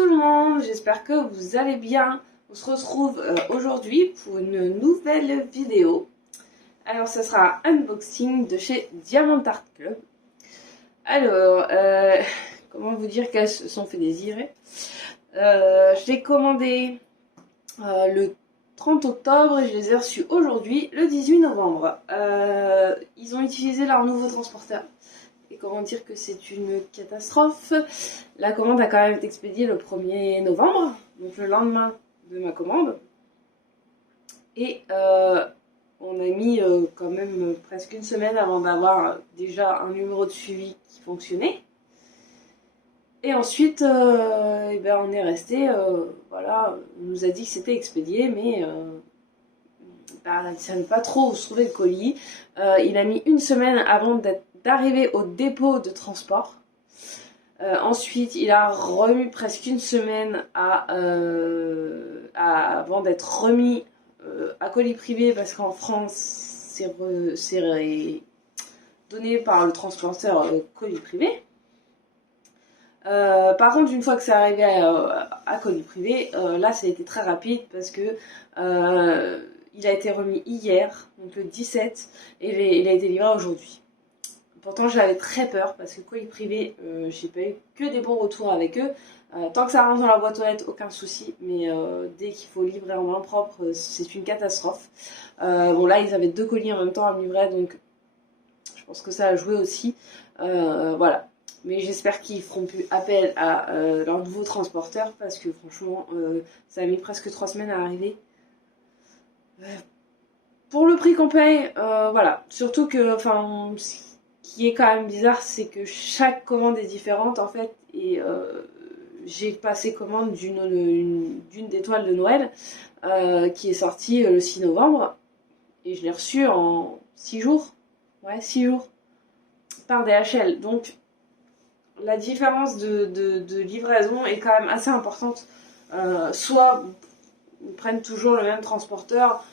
tout le monde, j'espère que vous allez bien. On se retrouve aujourd'hui pour une nouvelle vidéo. Alors ça sera un unboxing de chez Diamond Art Club. Alors, comment vous dire qu'elles se sont fait désirer. Je l'ai commandé le 30 octobre et je les ai reçus aujourd'hui, le 18 novembre. Ils ont utilisé leur nouveau transporteur. Et comment dire que c'est une catastrophe. La commande a quand même été expédiée le 1er novembre, donc le lendemain de ma commande. Et on a mis quand même presque une semaine avant d'avoir déjà un numéro de suivi qui fonctionnait. Et ensuite, on est resté, voilà, on nous a dit que c'était expédié, mais ça ne savait pas où se trouvait le colis. Il a mis une semaine avant d'arriver au dépôt de transport. Ensuite, il a remis presque une semaine avant d'être remis à colis privé parce qu'en France, c'est donné par le transporteur colis privé. Par contre, une fois que c'est arrivé à colis privé, là, ça a été très rapide parce que il a été remis hier, donc le 17, et il a été livré aujourd'hui. Pourtant, j'avais très peur parce que colis privé, j'ai pas eu que des bons retours avec eux. Tant que ça rentre dans la boîte aux lettres, aucun souci. Mais dès qu'il faut livrer en main propre, c'est une catastrophe. Bon, là, ils avaient 2 colis en même temps à me livrer, donc je pense que ça a joué aussi. Voilà. Mais j'espère qu'ils feront plus appel à leur nouveau transporteur parce que franchement, ça a mis presque 3 semaines à arriver. Pour le prix qu'on paye, voilà. Surtout que, enfin, ce qui est quand même bizarre, c'est que chaque commande est différente en fait. Et j'ai passé commande d'une des toiles de Noël qui est sortie le 6 novembre. Et je l'ai reçue en 6 jours. Ouais, 6 jours. Par DHL. Donc, la différence de livraison est quand même assez importante. Soit ils prennent toujours le même transporteur,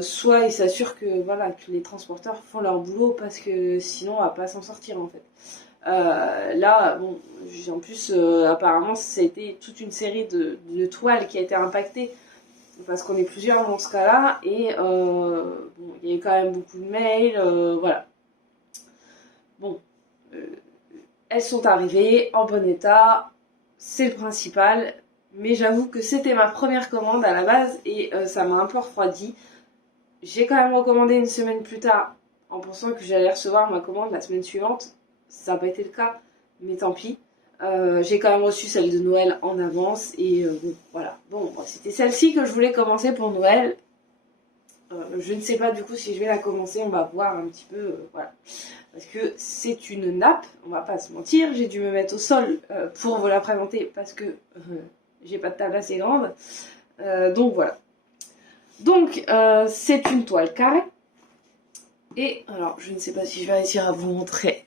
soit ils s'assurent que, voilà, que les transporteurs font leur boulot parce que sinon on va pas s'en sortir en fait. Là, bon, en plus, apparemment, ça a été toute une série de toiles qui a été impactée parce qu'on est plusieurs dans ce cas-là et bon, il y a eu quand même beaucoup de mails, voilà. Bon. Elles sont arrivées en bon état, c'est le principal, mais j'avoue que c'était ma première commande à la base et ça m'a un peu refroidi. J'ai quand même recommandé une semaine plus tard en pensant que j'allais recevoir ma commande la semaine suivante. Ça n'a pas été le cas, mais tant pis. J'ai quand même reçu celle de Noël en avance et bon, voilà. Bon, c'était celle-ci que je voulais commencer pour Noël. Je ne sais pas du coup si je vais la commencer, on va voir un petit peu, voilà. Parce que c'est une nappe, on va pas se mentir, j'ai dû me mettre au sol pour vous la présenter parce que j'ai pas de table assez grande. Donc voilà. Donc c'est une toile carrée. Et alors je ne sais pas si je vais réussir à vous montrer.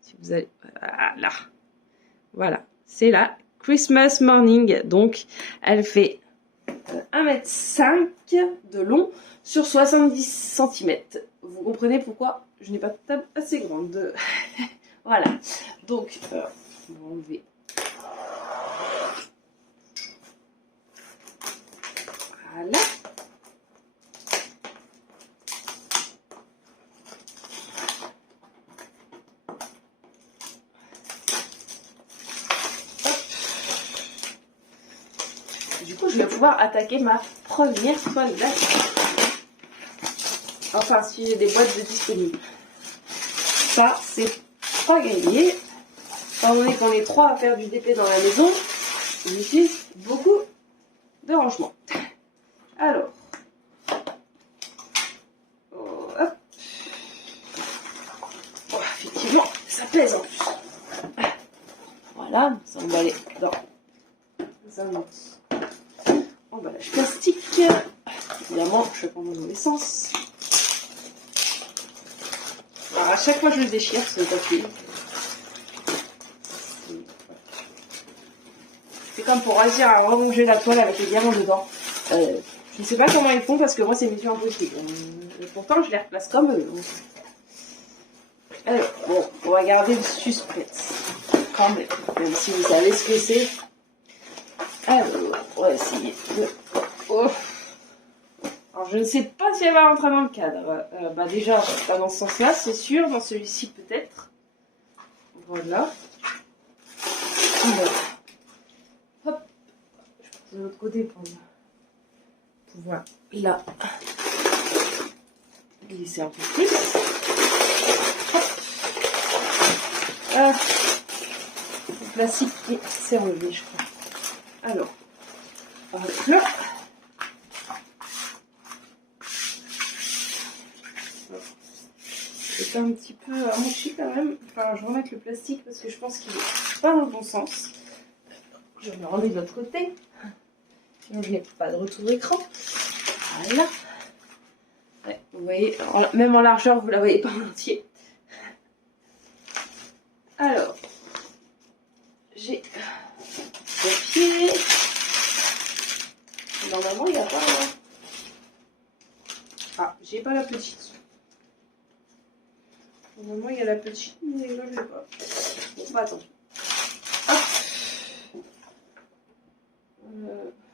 Si vous allez... Voilà. Voilà. C'est la Christmas Morning. Donc elle fait 1,5 m de long sur 70 cm. Vous comprenez pourquoi je n'ai pas de table assez grande. Voilà. Donc, on va enlever. Voilà. Du coup, je vais pouvoir attaquer ma première toile d'achat. Enfin, si j'ai des boîtes de disponibles. Ça, c'est pas gagné. Étant donné qu'on est 3 à faire du DP dans la maison, on utilise beaucoup de rangements. Alors, hop. Oh, effectivement, ça pèse en plus. Voilà, ça on va aller dans un emballage plastique. Évidemment, je vais prendre dans les sens. Alors à chaque fois je le déchire ce papier. C'est comme pour réussir à relonger la toile avec les diamants dedans. Je ne sais pas comment ils font parce que moi c'est mission impossible. Pourtant je les replace comme eux. Alors bon, on va garder le suspense quand même si vous savez ce que c'est. Alors, on va essayer de... Oh. Alors, je ne sais pas si elle va rentrer dans le cadre. Bah déjà, pas dans ce sens-là, c'est sûr. Dans celui-ci, peut-être. Voilà. Alors, hop. Je passe de l'autre côté pour pouvoir, là, glisser un peu plus. Hop. Le plastique s'est enlevé, je crois. Alors, hop là. C'est un petit peu mouché quand même. Enfin, je vais remettre le plastique parce que je pense qu'il est pas dans le bon sens. Je vais le remettre de l'autre côté. Sinon, je n'ai pas de retour d'écran. Voilà. Ouais, vous voyez, même en largeur, vous la voyez pas en entier. Alors, j'ai le pied. Normalement, il n'y a pas... Ah, j'ai pas la petite. Normalement, il y a la petite, mais là, je l'ai pas. Bon, bah, attends.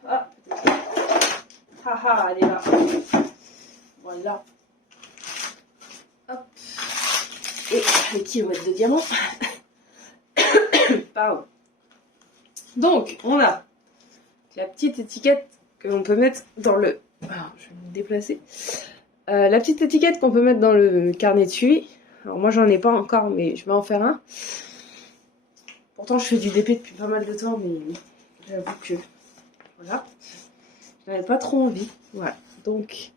Ah, peut-être. Haha, elle est là. Voilà. Hop. Et les kilomètres de diamants. Pardon. Donc, on a la petite étiquette que l'on peut mettre dans le... Alors, je vais me déplacer. La petite étiquette qu'on peut mettre dans le carnet de suivi. Alors moi j'en ai pas encore, mais je vais en faire un. Pourtant je fais du DP depuis pas mal de temps, mais j'avoue que voilà, je n'avais pas trop envie. Voilà. Donc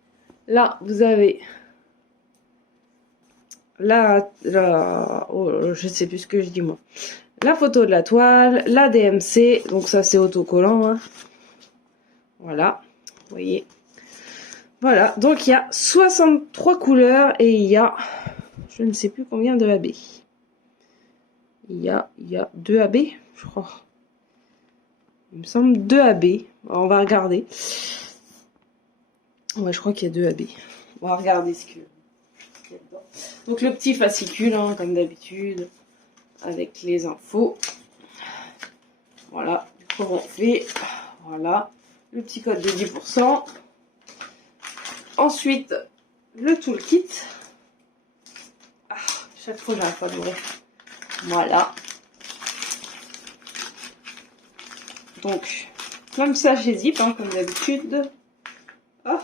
là vous avez oh, je sais plus ce que je dis moi. La photo de la toile, la DMC, donc ça c'est autocollant. Hein. Voilà, vous voyez. Voilà, donc il y a 63 couleurs et il y a... Je ne sais plus combien de AB. Il y a 2 AB, je crois. Il me semble 2 AB. Alors, on va regarder. Ouais, je crois qu'il y a 2 AB. On va regarder ce qu'il y a dedans. Donc le petit fascicule, hein, comme d'habitude, avec les infos. Voilà, comment on fait. Voilà, le petit code de 10%. Ensuite, le toolkit. Chaque fois, j'arrive pas à l'ouvrir. Voilà. Donc, comme ça, j'ai zip, hein, comme d'habitude. Hop.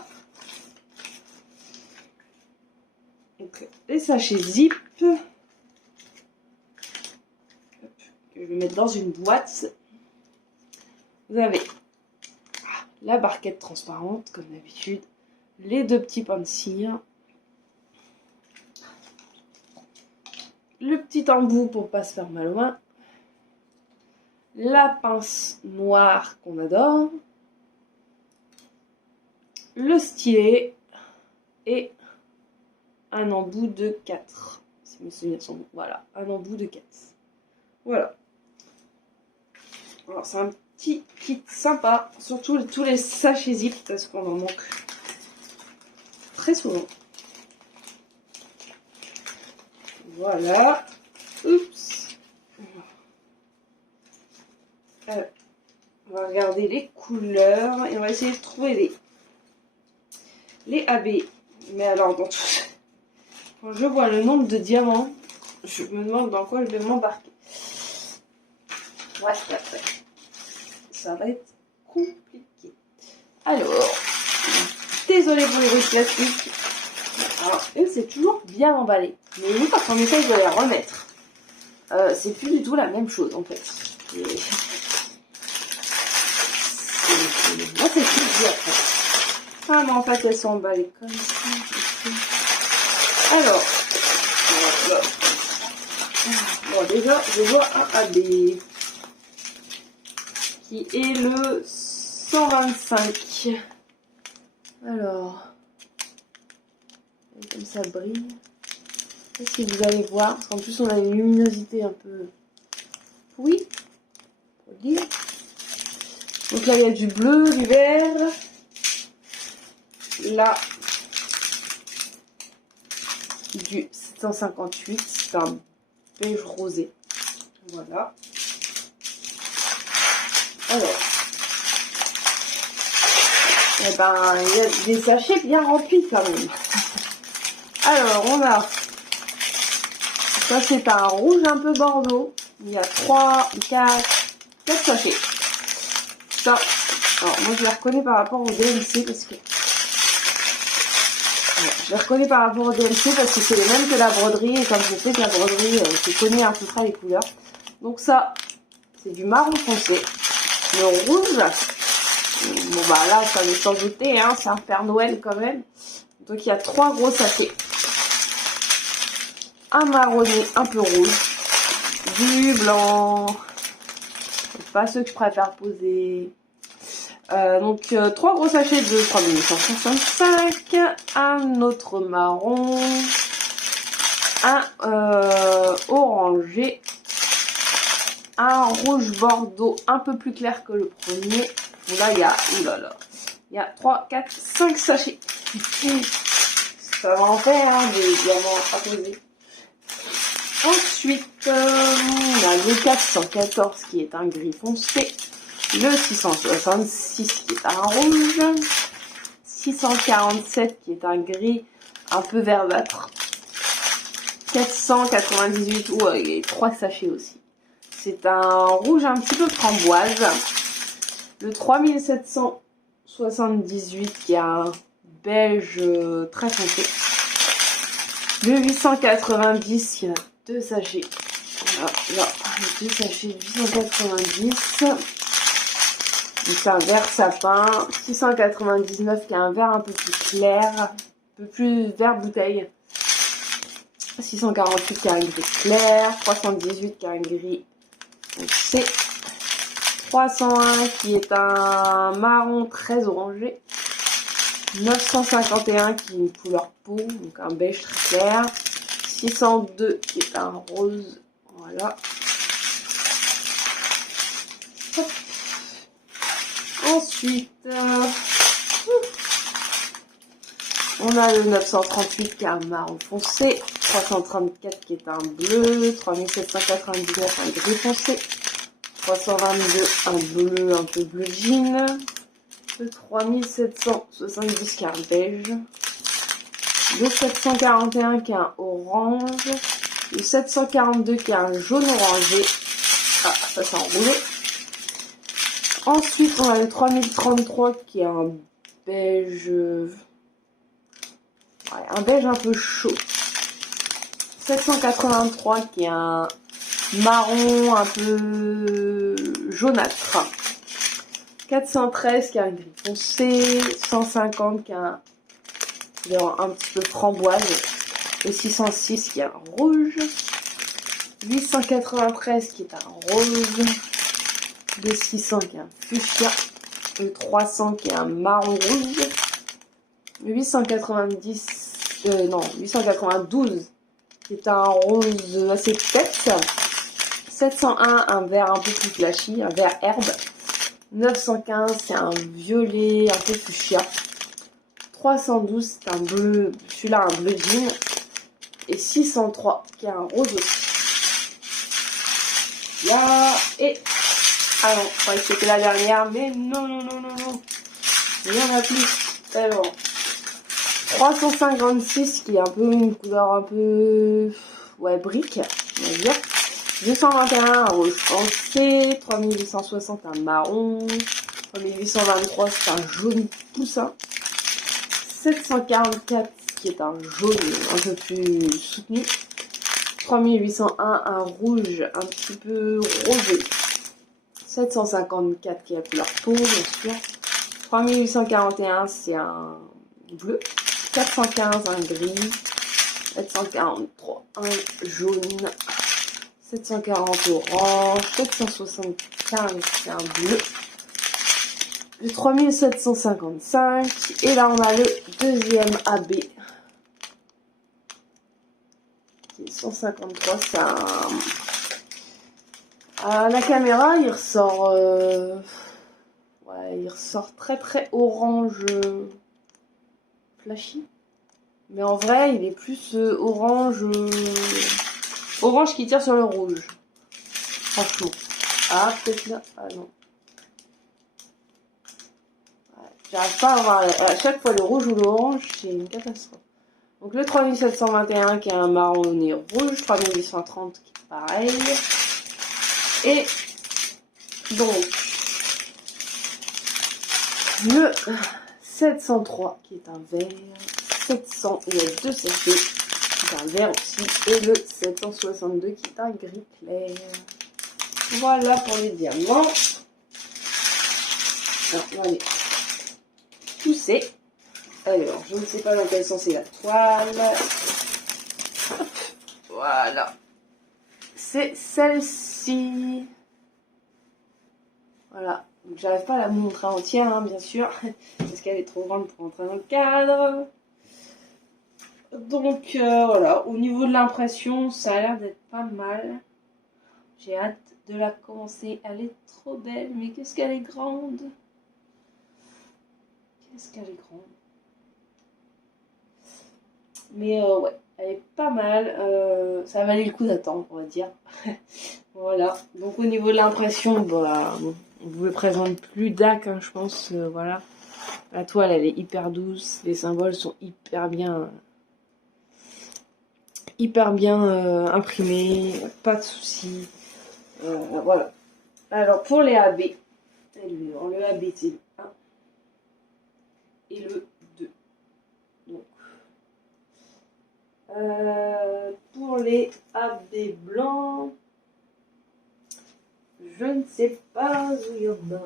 Donc, les sachets zip. Hop. Je vais mettre dans une boîte. Vous avez la barquette transparente, comme d'habitude. Les 2 petits pains de cire. Le petit embout pour pas se faire mal aux mains. La pince noire qu'on adore. Le stylet. Et un embout de 4. Si mes souvenirs sont bons. Voilà, un embout de 4. Voilà. Alors c'est un petit kit sympa. Surtout tous les sachets zip parce qu'on en manque très souvent. Voilà. Oups. On va regarder les couleurs et on va essayer de trouver les AB. Mais alors, dans tout... quand je vois le nombre de diamants, je me demande dans quoi je vais m'embarquer. Ouais. Ça va être compliqué. Alors, désolé pour les bruits plastiques. Alors, c'est toujours bien emballé. Mais nous, quand on essaye de les remettre, c'est plus du tout la même chose en fait. Moi, c'est plus dur après. Ah, mais en fait, elles sont emballées comme ça. Alors, bon, déjà, je vois un AB qui est le 125. Alors, comme ça brille. Qu'est-ce que vous allez voir? Parce qu'en plus, on a une luminosité un peu... Oui, faut le dire. Donc là, il y a du bleu, du vert. Là, du 758. C'est un beige rosé. Voilà. Alors, Eh ben, il y a des sachets bien remplis quand même. Alors, on a... Ça, c'est un rouge un peu bordeaux. Il y a 4 sachets. Ça, alors moi je les reconnais par rapport au DLC parce que... Alors, je les reconnais par rapport au DLC parce que c'est les mêmes que la broderie. Et comme je sais que la broderie, je connais à peu près les couleurs. Donc ça, c'est du marron foncé. Le rouge, bon bah là, ça va s'en douter, hein, c'est un Père Noël quand même. Donc il y a 3 gros sachets. Un marronné un peu rouge. Du blanc. C'est pas ceux que je préfère poser. Donc 3 gros sachets de 3865. Un autre marron. Un orangé. Un rouge bordeaux un peu plus clair que le premier. Là, il y a, oulala, il y a 3, 4, 5 sachets. Ça va en faire, hein, des diamants à poser. Ensuite, on a le 414 qui est un gris foncé. Le 666 qui est un rouge. 647 qui est un gris un peu verdâtre. 498, il y a 3 sachets aussi. C'est un rouge un petit peu framboise. Le 3778 qui a un beige très foncé. Le 890 qui a 2 sachets. Là, 2 sachets de 890. C'est un vert sapin. 699 qui a un vert un peu plus clair. Un peu plus vert bouteille. 648 qui a un gris clair. 318 qui a un gris foncé. 301 qui est un marron très orangé. 951 qui est une couleur peau, donc un beige très clair. 602 qui est un rose, voilà. Hop. Ensuite, on a le 938 qui est un marron foncé. 334 qui est un bleu. 3799 un gris foncé. 322 un bleu, un peu bleu jean. Le 3770 qui est un beige. Le 741 qui est un orange. Le 742 qui est un jaune orangé. Ah, ça s'est enroulé. Ensuite, on a le 3033 qui est un beige. Ouais, un beige un peu chaud. 783 qui est un marron un peu jaunâtre. 413 qui a un gris foncé. 150 qui a un couleur un petit peu framboise. Le 606 qui a un rouge. 893 qui est un rose. Le 600 qui est un fuchsia. Le 300 qui est un marron rouge. Le 892 qui est un rose assez tête. 701 un vert un peu plus flashy, un vert herbe. 915 c'est un violet un peu fuchsia. 312 c'est un bleu, celui-là un bleu jean. Et 603 qui est un rose aussi. Là, et... Ah non, je croyais que c'était la dernière, mais non. Il y en a plus. Alors, 356 qui est un peu une couleur un peu... Ouais, brique, on va dire. 221 un rouge foncé. 3860 un marron. 3823 c'est un jaune poussin. 744 qui est un jaune un peu plus soutenu. 3801 un rouge un petit peu rosé. 754 qui est la couleur peau, bien sûr. 3841 c'est un bleu. 415 un gris. 743 un jaune. 740 orange. 775 c'est un bleu. Le 3755. Et là on a le deuxième AB. Qui est 153, c'est un... À la caméra, il ressort... Ouais, il ressort très orange flashy. Mais en vrai, il est plus orange... Orange qui tire sur le rouge. Franchement. Ah, peut-être là. Ah non. Ouais. J'arrive pas à avoir à chaque fois le rouge ou l'orange, c'est une catastrophe. Donc le 3721 qui est un marronné rouge, 3830 qui est pareil. Et donc le 703 qui est un vert, 700, il y a 2 sachets qui est un vert aussi, et le 762 qui est un gris clair. Voilà pour les diamants. Alors, on va les pousser. Alors, je ne sais pas dans quel sens est la toile. Hop, voilà. C'est celle-ci. Voilà. Donc, j'arrive pas à la montrer entière, hein, bien sûr, parce qu'elle est trop grande pour entrer dans le cadre. Donc, voilà. Au niveau de l'impression, ça a l'air d'être pas mal. J'ai hâte de la commencer. Elle est trop belle, mais qu'est-ce qu'elle est grande. Qu'est-ce qu'elle est grande. Mais ouais, elle est pas mal. Ça valait le coup d'attendre, on va dire. Voilà. Donc au niveau de l'impression, bah, on vous le présente plus DAC, hein, je pense. Voilà. La toile, elle est hyper douce. Les symboles sont hyper bien imprimés. Pas de soucis. Voilà. Alors pour les AB, le AB c'est le 1 et le 2. Donc, pour les AB blancs, je ne sais pas où il y en a.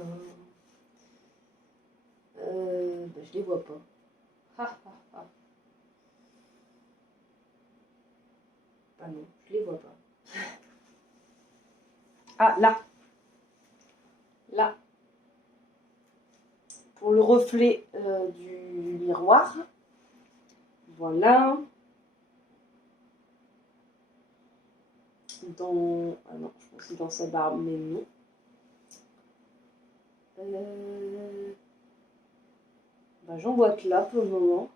Bah, je les vois pas. Ah, ah, ah. Ah non, je les vois pas. Ah, là. Là. Pour le reflet du miroir. Voilà. Dans... Ah non, je pense que c'est dans sa barbe, mais non. Bah, j'en vois que là pour le moment.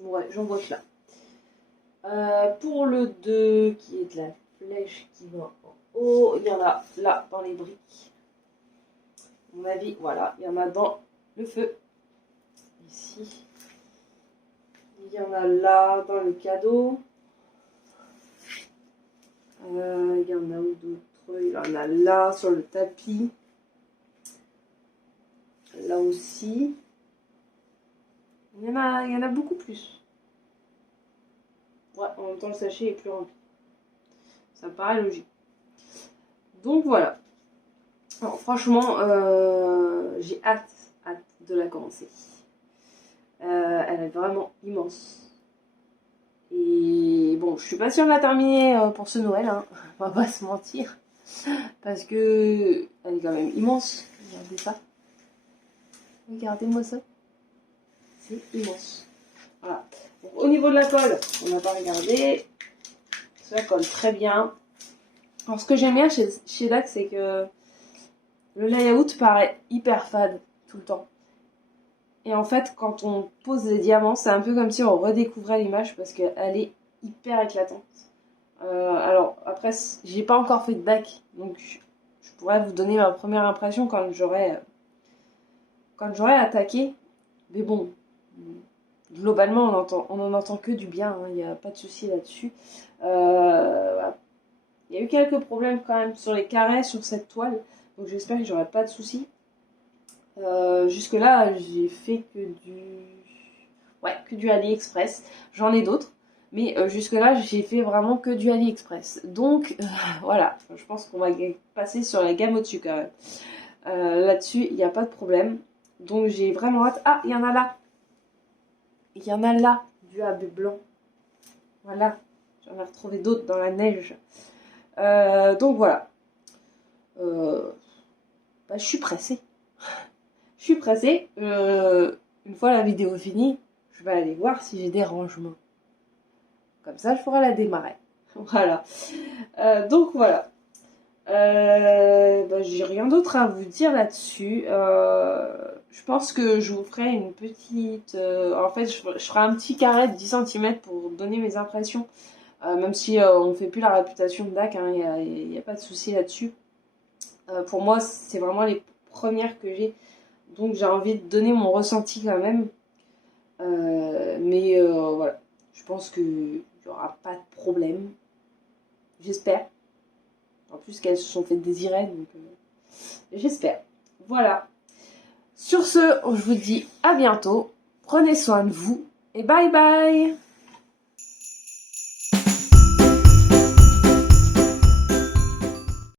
Ouais, j'en vois que là. Pour le 2, qui est de la flèche qui va en haut, il y en a là dans les briques. À mon avis, voilà, il y en a dans le feu. Ici. Il y en a là dans le cadeau. Il y en a où d'autres? Il y en a là sur le tapis. Là aussi. Il y en a beaucoup plus. Ouais, en même temps le sachet est plus rempli. Ça paraît logique. Donc voilà. Alors, franchement, j'ai hâte de la commencer. Elle est vraiment immense. Et bon, je suis pas sûre de la terminer pour ce Noël, hein. On va pas se mentir. Parce que elle est quand même immense. Regardez ça. Regardez-moi ça. C'est immense. Voilà. Donc, au niveau de la colle, on n'a pas regardé. Ça colle très bien. Alors ce que j'aime bien chez DAC, c'est que le layout paraît hyper fade tout le temps. Et en fait, quand on pose des diamants, c'est un peu comme si on redécouvrait l'image parce qu'elle est hyper éclatante. Alors après, j'ai pas encore fait de DAC, donc je pourrais vous donner ma première impression quand j'aurai attaqué. Mais bon, globalement, on en entend que du bien, il n'y a pas de souci là-dessus. Voilà. Il y a eu quelques problèmes quand même sur les carrés, sur cette toile, donc j'espère que j'aurai pas de soucis. Jusque là j'ai fait que du AliExpress. J'en ai d'autres, mais jusque là j'ai fait vraiment que du AliExpress. Donc voilà, je pense qu'on va passer sur la gamme au-dessus quand même. Là-dessus il n'y a pas de problème. Donc j'ai vraiment hâte. Ah, il y en a là. Il y en a là du AB blanc. Voilà, j'en ai retrouvé d'autres dans la neige. Donc voilà. Bah, je suis pressée. Je suis pressée. Une fois la vidéo finie, je vais aller voir si j'ai des rangements. Comme ça, je pourrai la démarrer. Voilà. Donc voilà. Bah, j'ai rien d'autre à vous dire là-dessus. Je pense que je vous ferai une petite... en fait, je ferai un petit carré de 10 cm pour donner mes impressions. Même si on ne fait plus la réputation de DAC, il n'y a pas de souci là-dessus. Pour moi, c'est vraiment première que j'ai. Donc j'ai envie de donner mon ressenti quand même. Mais voilà, je pense qu'il n'y aura pas de problème. J'espère. En plus qu'elles se sont fait désirer, donc j'espère. Voilà. Sur ce, je vous dis à bientôt. Prenez soin de vous et bye bye.